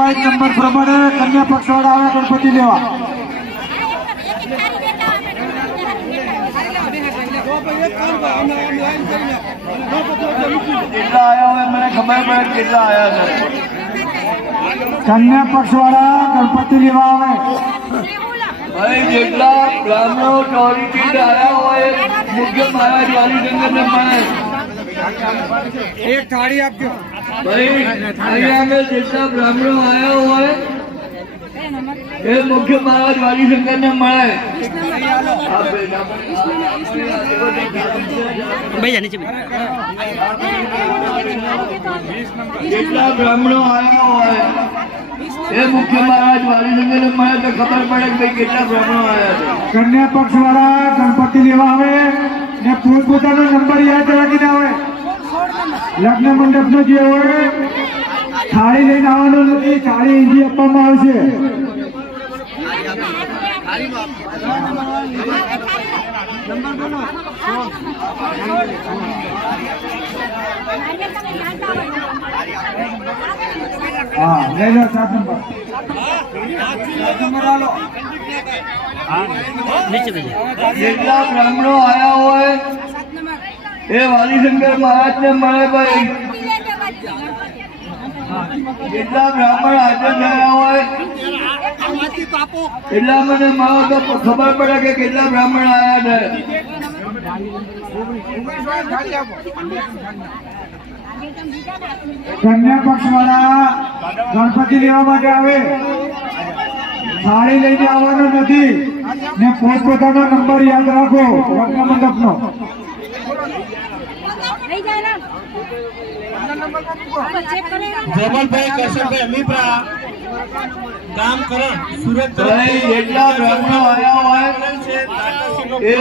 रिवायत नंबर प्रमाणे कन्या पक्षवाड़ा आवे गणपति लेवा। कितना आया हुआ मैंने खबर पड़े कितना आया है। कन्या पक्षवाड़ा गणपति लेवा आवे भाई जितना ब्राह्मणों चौरी चीज आया हुआ है मुख्य महाराज वाली संगत में मैं एक थाली आप दो भाई आया में जितना ब्राह्मणों आया हुआ है ये मुख्य महाराज वाली संगत में मैं जितना ब्राह्मणों आया हुआ है ये मुख्य महाराज वाली संगत में मैं तो खबर पड़े भाई कितना ब्राह्मणों आया था। कन्या पक्षवाड़ा गणपति लेवा आवे ने પોતપોતાનો નંબર યાદ રાખીને આવે। લગ્ન મંડપનો જે હોય થાળી લઈને આવવાનું નથી, થાળી અહીંથી આપવામાં આવશે। हाँ ले लो 7 नंबर आलो जितना ब्राह्मणों आया हुआ है ये वाली शंकर महाराज ने मरे भाई जितना ब्राह्मण हाजर आया हुआ है इतना मैंने मारा तो खबर पड़ा कि कितना ब्राह्मण आया है। कन्या पक्षवाड़ा गणपति लेवा માટે આવે થાળી લઈને આવવાનો નથી ને પોતપોતાનો નંબર યાદ રાખો લગ્ન મંડપનો। जबलभाई कैशरभाई अमीपरा काम करण सूरत भाई जितना ब्राह्मण आया हुआ है ये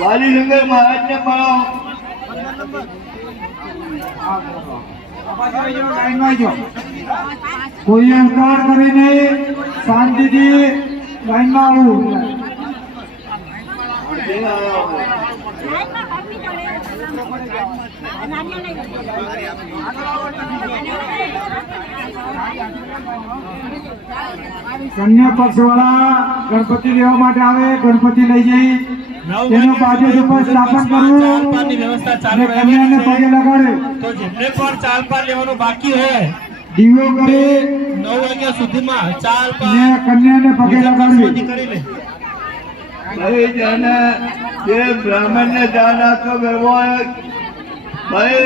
वाली शंकर महाराज ने मारा કોઈ અહંકાર કરીને શાંતિથી લાઈનમાં આવવું। કન્યા પક્ષવાળા ગણપતિ લેવા માટે આવે, ગણપતિ લઈ જઈ તેનો બાજુ ઉપર સ્થાપન કરવું व्यवस्था અને કન્યાને પગે લગાડે, तो જેમને પણ ચાલ પાર લેવાનું બાકી હોય દીવો કરે 9 વાગ્યા સુધીમાં ચાલ ને કન્યાને પગે લગાડવી। કરી લે। भाई जाना ये ब्राह्मण ने जाना तो करવો भाई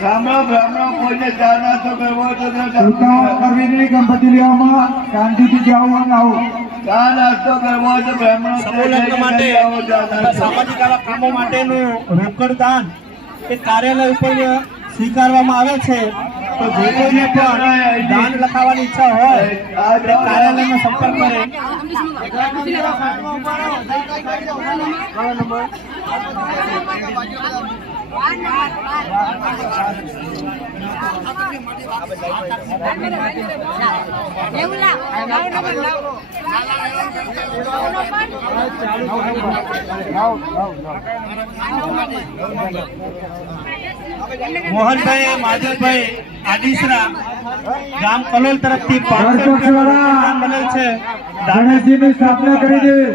सामने ब्राह्मण कोई ने जाना तो करવો तो ઉતાવળ કરવી નહીં, ગણપતિ લેવામાં શાંતિથી જાઓ અને આવો। जाना तो करવો तो ब्राह्मण સમૂહ લગ્ન માટે સામાજિક આવા કામો માટેનું રોકડ દાન એ કાર્યાલય ઉપર સ્વીકારવામાં આવે છે। તો જે કોઈને પણ દાન લખાવવાની ઈચ્છા હોય તે કાર્યાલયનો સંપર્ક કરે। મોહનભાઈ માધવભાઈ આદિસરા ગામ કલોલ તરફથી બનેલ છે। ગણેશજીની સ્થાપના કરી દેવી।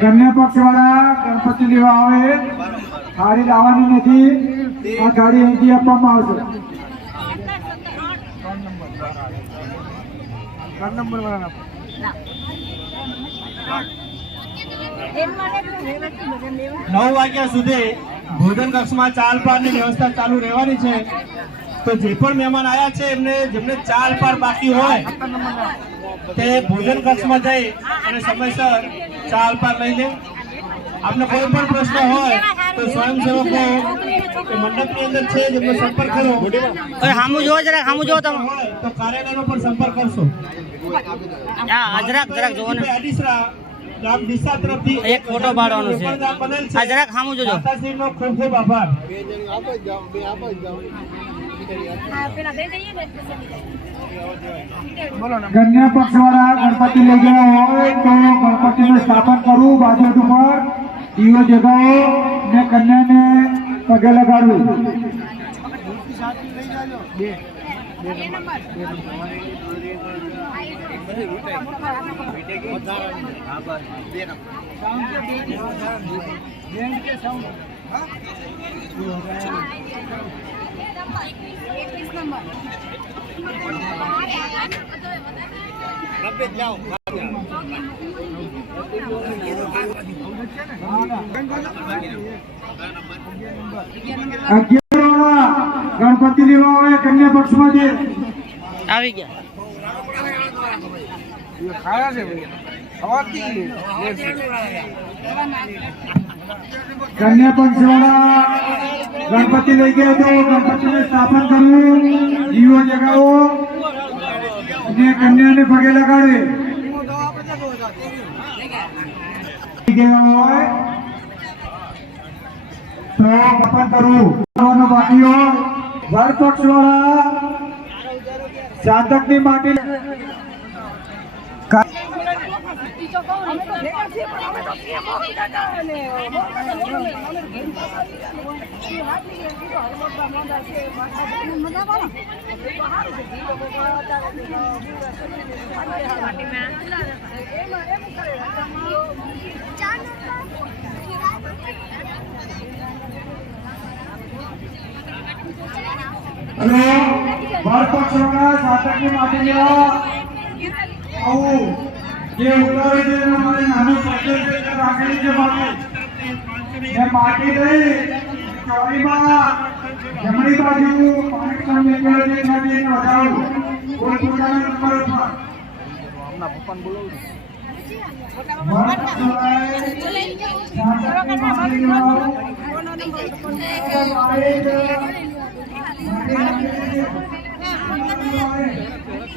કન્યા પક્ષવાળા ગણપતિ લેવા આવે, થાળી લાવવાની નથી, આ થાળી અહીંથી આપવામાં આવશે। નવ વાગ્યા સુધી ભોજન કક્ષમાં ચાલ પારની વ્યવસ્થા ચાલુ રહેવાની છે। તો જે પણ મહેમાન આવ્યા છે એમને જેમને ચાલ પાર બાકી હોય તે ભોજન કક્ષમાં જઈ અને સમયસર ચાલ પાર લઈ લે। आपने कोई पण प्रश्न होय तो स्वयंसेवको के मंडप ની અંદર છે જેમનો સંપર્ક કરો। ઓય હામુ જો જરા હામુ જો તમે તો કાર્યાલયનો પણ સંપર્ક કરશો। હા જરાક જોવો ને આદિસરા ગામ ડીસા તરફથી એક ફોટો પાડવાનો છે. ઉપરદાન બનેલ છે. આ જરાક સામું જોજો. માતાશ્રીનો ખૂબ ખૂબ આભાર. કન્યા પક્ષ વાળા ગણપતિ લઈ ગયા હોય તો ગણપતિનું સ્થાપન કરવું બાજુ ઉપર દીવો જગાવો ને કન્યાને પગે લગાડવું. ગણપતિ લેવા આવે કન્યા પક્ષમાંથી આવી ગયા. કન્યા પક્ષ વાળા ગણપતિ લઈ ગયા તો ગણપતિને સ્થાપન કરવું દીવો જગાવો અને કન્યાને પગે લગાડે. હોય તો સ્થાપન કરવું બાકી હોય વર પક્ષ વાળા સાધકની માટે વર પક્ષ વાળા સાધકની માટે આવું જે ઉતારે છે એના માટે નાનું પેકેજ રાખેલી છે માટી લઈ ચોરીમાં જમણી બાજુ પાણી વધારું કોઈ પોતાના નંબર ઉપર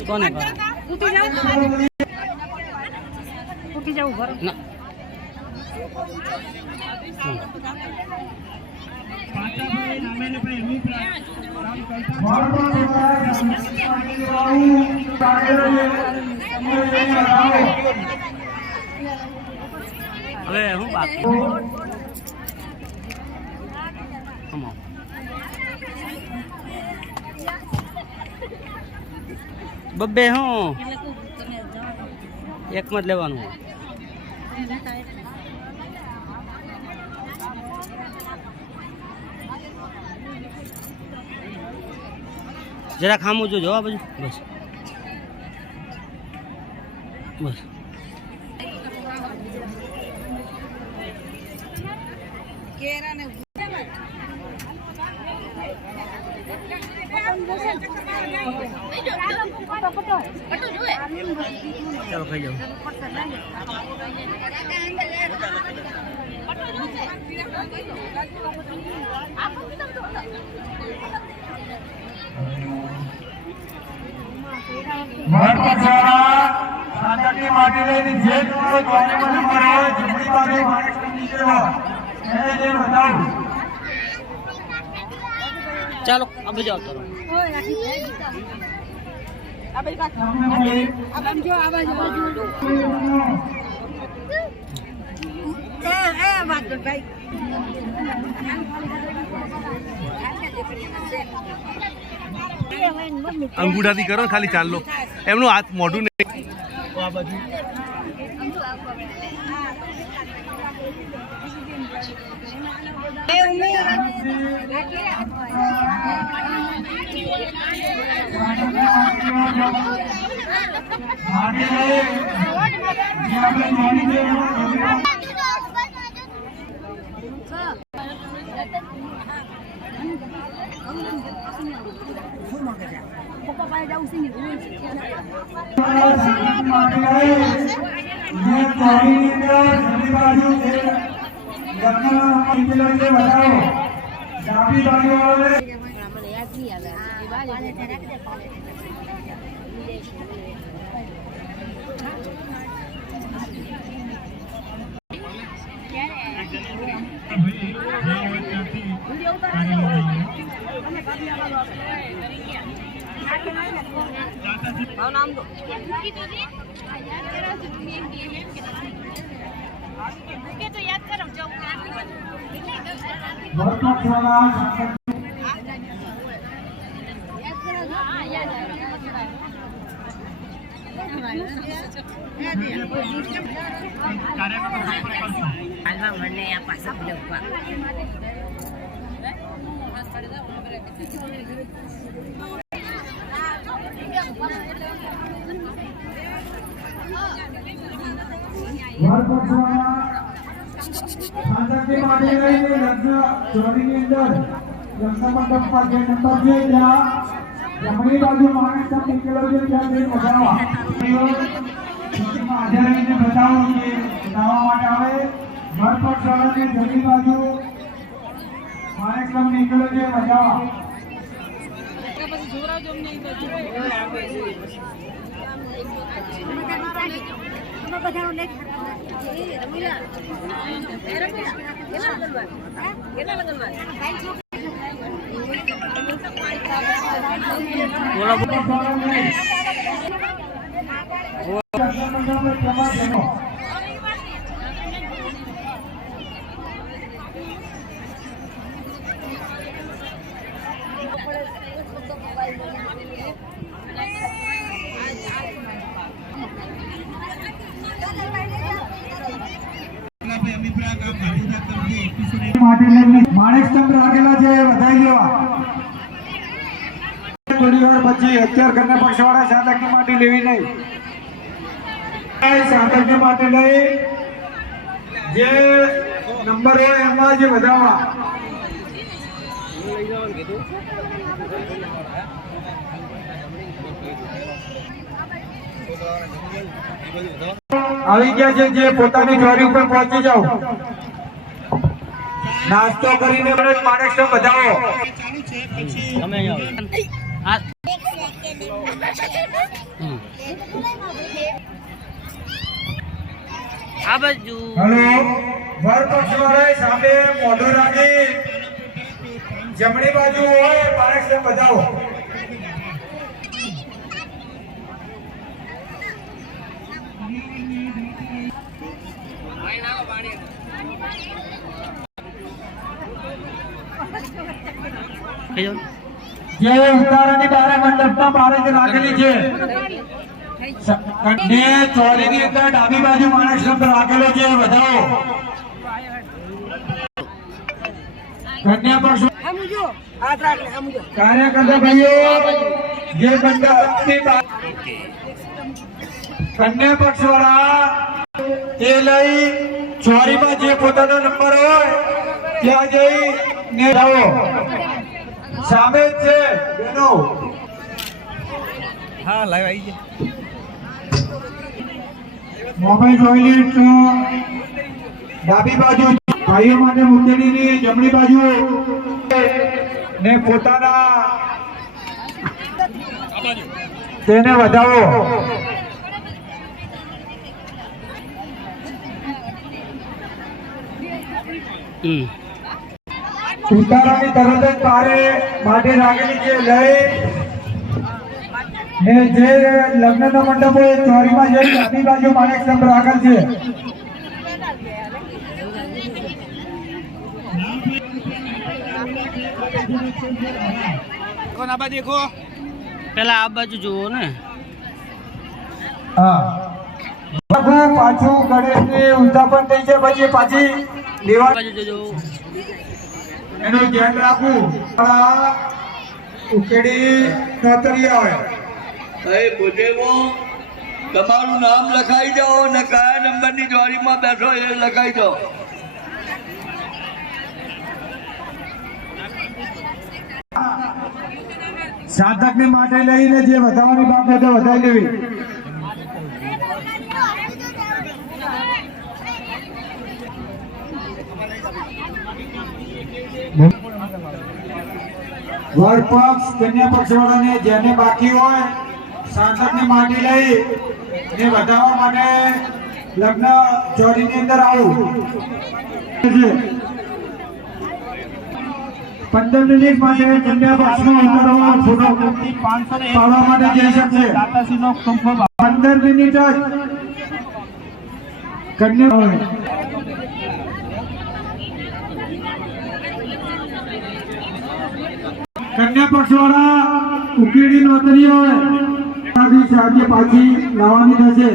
કોને ના. પાચાભાઈ નામેલભાઈ રૂપરા હવે હું બાકી બબ્બે હું એક માં જ લેવાનું. જરા ખામું જોજો આ બાજુ બસ બસ. ચાલો ખાઈ જાઓ. સાધકની માટે લઈને જે તમારો દ્વારમાં નંબર હોય જમણી બાજુ માણસની નીચે હોય એને જે બતાવું. ચાલો આ બાજુ આવતો રહો. અંગૂઠાથી કરો ને ખાલી ચાલો એમનું હાથ મોઢું નહીં. આ બાજુ ડાબી બાજુ વાળે શાંતકની માટે લઈને લગ્ન ચોરીની અંદર લગ્ન મંડપમાં જે નંબર છે ત્યાં જમણી બાજુ માણસ નીકળ્યો છે ત્યાં જઈને બતાવવા હાજર રહીને બતાવો કે બતાવવા માટે આવે વરપટ શાળાની જમણી બાજુ માણસ નીકળ્યો છે બતાવવા માણેક સ્તંભ રાખેલા છે વધાઈ લેવા થોડી વાર પછી અત્યાર કરના પક્ષવાળા સાધકની માટે લેવી નહીં સાધકની માટે લઈ જે નંબર હોય એમાં જે વધારવા આવી ગયા છે જે પોતાની ચોરી ઉપર પહોંચી જાઓ નાસ્તો કરીને માણેક સ્તંભ વધાવો તમે અહીંયા આવો. આ બાજુ હેલો વર પક્ષવાળાએ સામે મોઢું રાખી જમણી બાજુ હોય માણેક સ્તંભ વધાવો જે ઉતારાની બારે મંડપમાં બારે જ રાખેલી છે ને ચોરીની અંદર ડાબી બાજુ માણસ સ્તંભ રાખેલો છે વધાવો કન્યા પક્ષ કાર્યકર્તા ભાઈઓ જે મંડપની કન્યા પક્ષ વાળા એ લઈ ચોરીમાં જે પોતાનો નંબર હોય ત્યાં જઈ ને આવો સામે જ છે બેનો હા લાઈવ આવી ગયા મોબાઈલ ટોયલેટ ડાબી બાજુ ભાઈઓ માટે મૂકેલી જમણી બાજુ ને પોતાના તેને વધાવો ઉતારાની તરત જ પારે માટે રાખેલી છે લઈ ને જે લગ્નનો મંડપ હોય ચોરીમાં જઈ ડાબી બાજુ માણેક સ્તંભ રાખેલ છે કોણ આ બાજુ દેખો પેલા આ બાજુ જુઓ ને. હા પાછું ગણેશની ઉત્થાપન થઈ છે પછી પાછી લેવા બાજુ જોજો. એનું ધ્યાન રાખવું ઉકેડી નોતરી આવે ભાઈ ભુદેવો તમારું નામ લખાઈ જાઓ અને કયા નંબરની જોડીમાં બેઠો એ લખાઈ દો. સાધકને માટે લઈને જે વધારવાની બાબત વધારી લેવી વર પક્ષ કન્યા પક્ષ વાળાને જેને બાકી હોય સાધકને માટે લઈ ને વધારવા માટે લગ્ન ચોરીની અંદર આવું 15 મિનિટ માટે કન્યા પક્ષમાં ઉતારવા ફોટો પાડવા માટે જઈ શકશે. દાતાશ્રીનો ખૂબ ખૂબ 15 મિનિટ જ કન્યા પક્ષ વાળા ઉકેડી નોતરી હોય પાછી લાવવાની થશે.